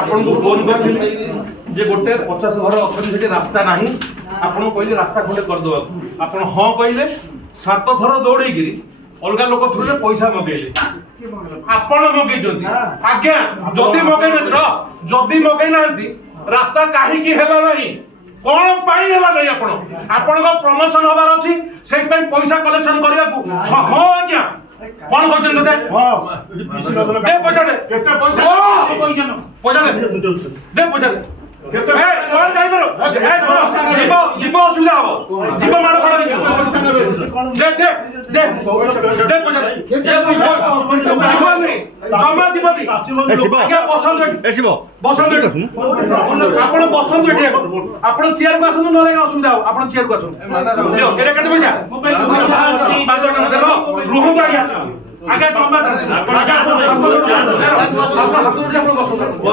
आपन को फोन करथिले जे गोटे 50 घर अछन सेठी रास्ता नाही आपन कहले रास्ता खंडे कर दो आपन हां कहले 7 थर दौड़े गिरी अलगा लोक थ्रू पैसा मगेले आपण मगे जंती आज्ञा जदी मगे न जदी मगे नांती रास्ता काहे की हेला नाही कोन पाई हेला नाही आपण को प्रमोशन होबार अछि सेहि पई पैसा कलेक्शन करिया को हो आज्ञा कोन करछन दे दे पैसा दे केते पैसा पैसा दे पैसा दे केते ए कोन जाई करो ए जीव असुविधा हो जीव माड़ खड़ा दे दे दे दे पैसा दे केते पैसा नहीं जमा दीपति ए शिव क्या पसंद ए शिव बसंत आपण बसंत एठी आपण चेयर को आसनु नले असुविधा हो आपण चेयर को आसनु जो एटा केते पैसा मोबाइल 5 टका देखो रुहु आगे जमा आगे 7 टका